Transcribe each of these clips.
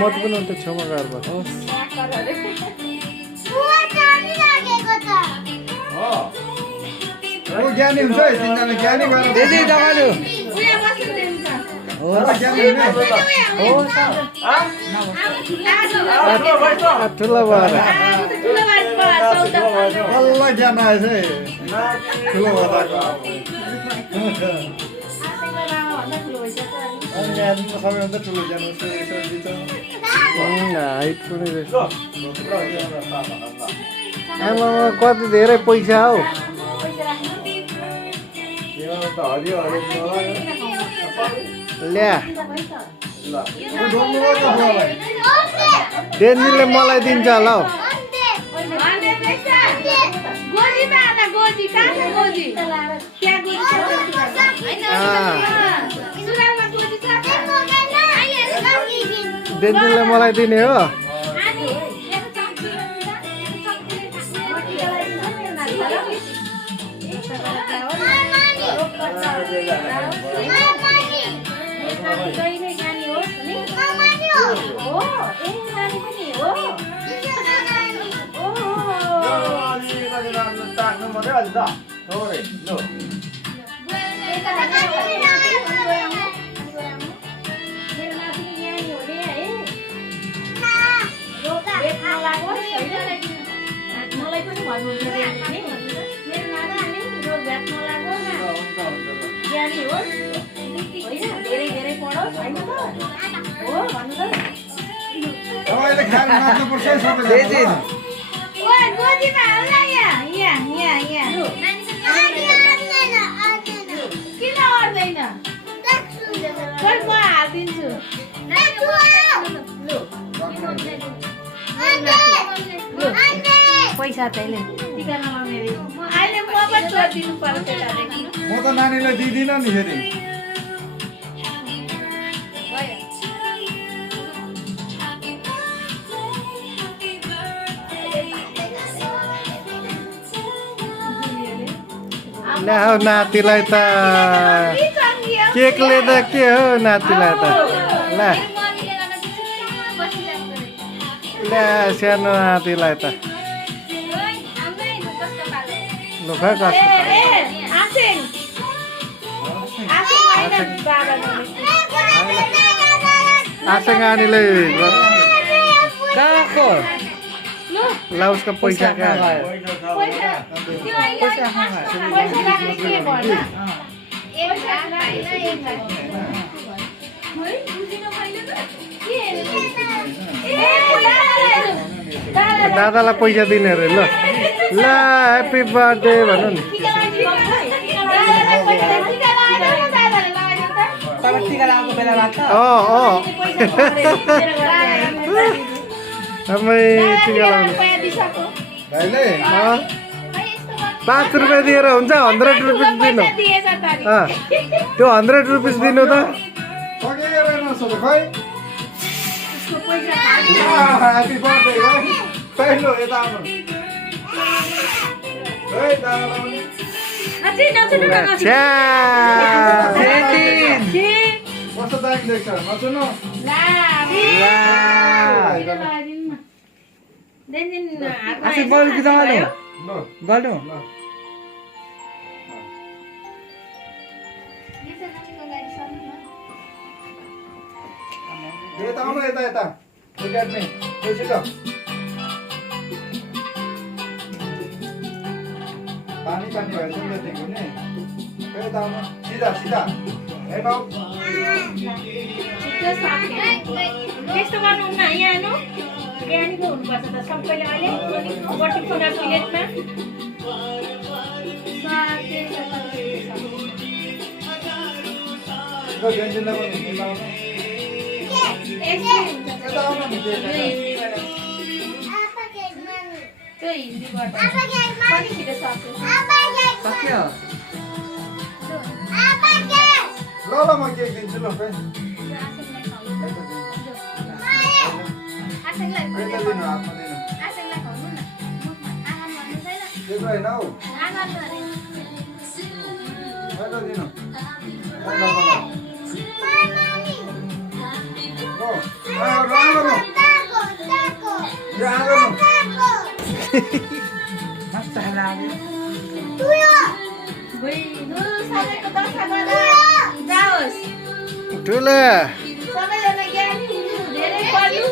मोटो पनि अन्त छेउमा गएर बस्नु ज्ञानी हुन्छ है तिनजना ज्ञानी भएर ठुलो भएर बल्ल ज्ञान आएछ है ठुलो सबैभन्दा ठुलो ज्ञान हाइट पनि रहेछ आमामा कति धेरै पैसा हौ ल्या डेन्जीले मलाई दिन्छ होला हौ डेन्जीले मलाई दिने हो पैसा तैँले टिका नलाउने रे अहिले म पनि छोडिदिनु पर्छ म त नानीलाई दिदिनँ नि फेरि ल्या हौ नातिलाई त केकले त के हो नातिलाई त ल्या सानो नातिलाई त खै आसेङ नानीलाई कहाँको ला उसको पैसा कहाँ दादालाई पैसा दिने अरे ल ल ह्याप्पी बर्थडे भन्नु नि ₹5 दिएर हुन्छ 100 रुपिस दिनु त्यो 100 रुपिस दिनु त पानी पानी भएछ नि त हुने फेरि त आउनु सिधा सिधा हे बाउ त्यस्तो गर्नु न यहाँ आउनु ज्ञानी पो हुनुपर्छ त सबैले अहिले बटी फोना प्लेटमा व्यञ्जनलाई पनि हिन्दीबाट त्यो हिन्दीबाट कति छिटो सक्यो सक्यो ल ल म केक दिन्छु ल खै आसेङलाई दिनु हातमा दिनु आसेङलाई खुवाउनु न मुखमा आँगन भन्नु छैन त्यो होइन हौ आँगन अरे खै ल दिनु सबैको दशा गरेर जाओस् ठुलो सबैजना ज्ञानी हुनु धेरै पढ्नु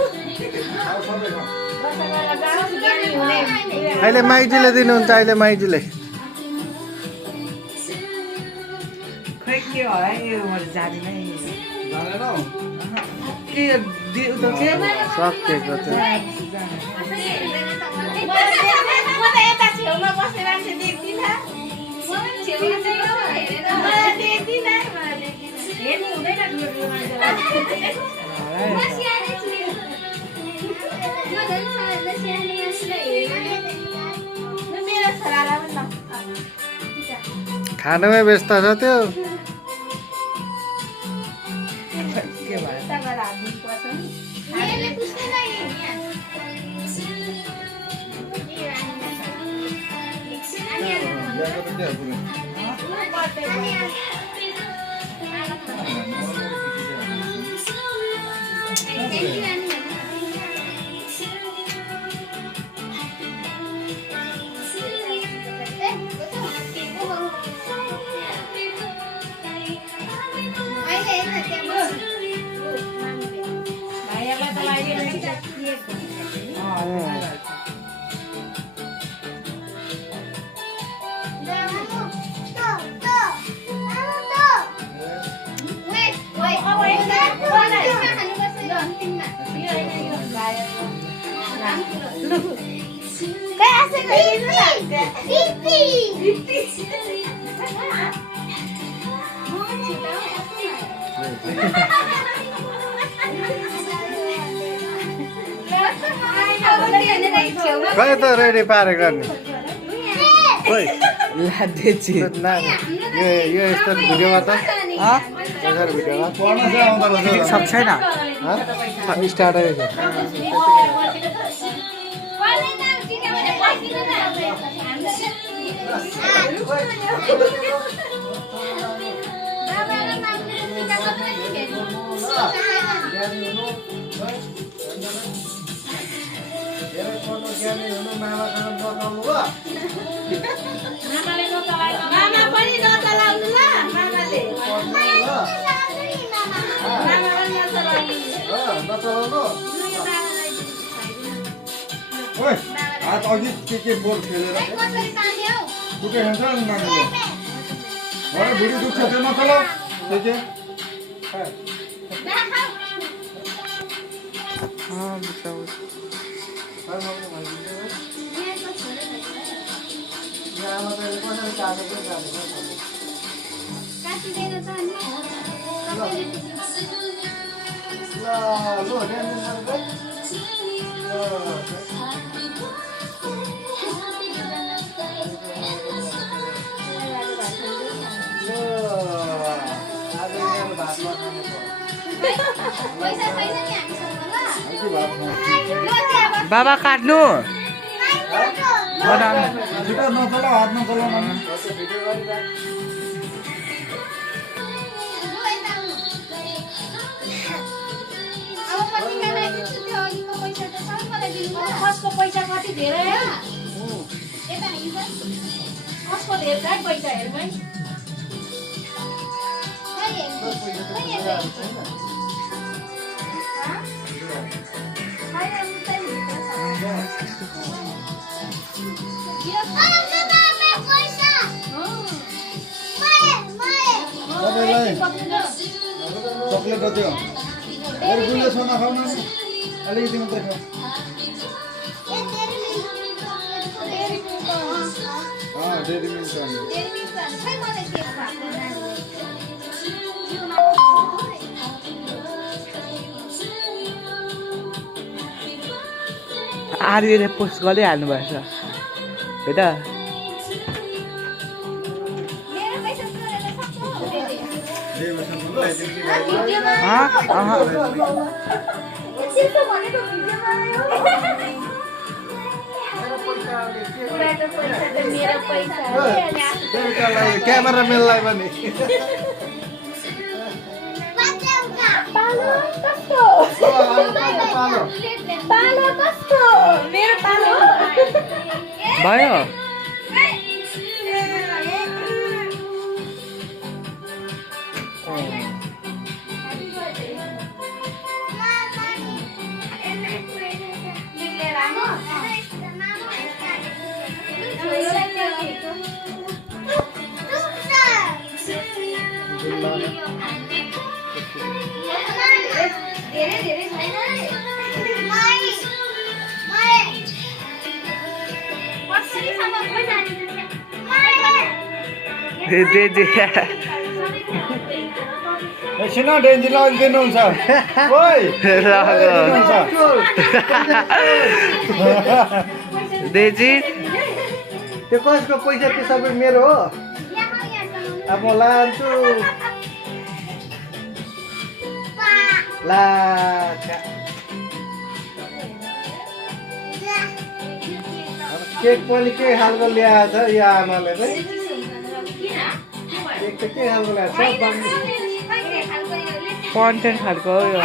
दशा गरेर जाओस् ज्ञानी हुने अहिले माइजूले दिनुहुन्छ अहिले माइजूले खै के होला यो मैले जानिनै जानेन हौ के सकेको छ म त यता छेउमा बसेर मान्छे देख्दिनँ मलाई देख्दिनँ हेर्नु हुँदैन ठुलो मान्छेलाई मेरो छोरालाई पनि खानुमै व्यस्त छ त्यो के भयो यता गएर हात दिनुपर्छ नि ल्याएको त के पुरै भाइहरूलाई त लागिरहेको खै त रेडी पारे गर्ने खोइ लादेछि नानी यो यस्तो भिडियोमा त यसरी भिडियोमा पढ्न चाहिँ आउँदो रहेछ सब छैन स्टार्टै छ मामा पनि नचलाउनु ल मामाले मामा पनि नचलाउनु ओइ हात अघि के बोल खेलेर दुखे खान्छ नि नानीले अरे भुँडी दुख्छ त्यो नचलाऊ के बाबा काट्नु छिटो नचलाऊ हात नचलाऊ नानी कसको पैसा कति धेरै कसको धेरै पैसा हेर्नु है चक्लेट त्यो अरू गुलियो सोना खाउन अलिकति मात्रै खाऊ डेरी मिल्क आर्यले पोस्ट गरिहाल्नु भएछ हेर क्यामेराम्यानलाई पनि भयो एकछिन डेन्जीलाई अलिक दिनुहुन्छ ओइ देजी त्यो कसको पैसा त्यो सबै मेरो हो अब म लान्छु ला केक पनि के खालको ल्याएको छ यो आमाले चाहिँ केक त के खालको ल्याएको छ कन्टेन्ट खालको हो यो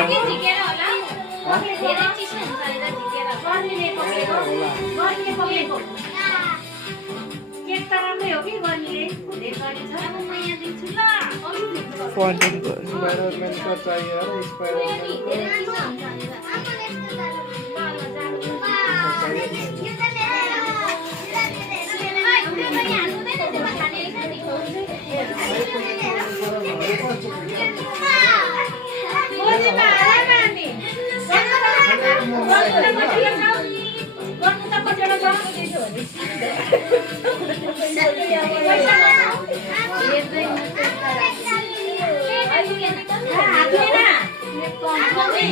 कन्टेन्टको स्पाइडरम्यानको चाहियो र स्पाइडरम्यानको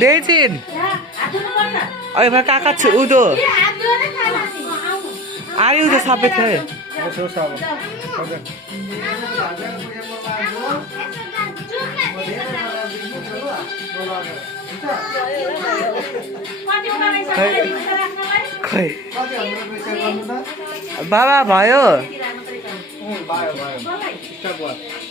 देजिन अहिले म काका छु उदो आयो उदो सबै थियो यसो सब हजुर खै बाबा भयो भयो भयो स्टप भयो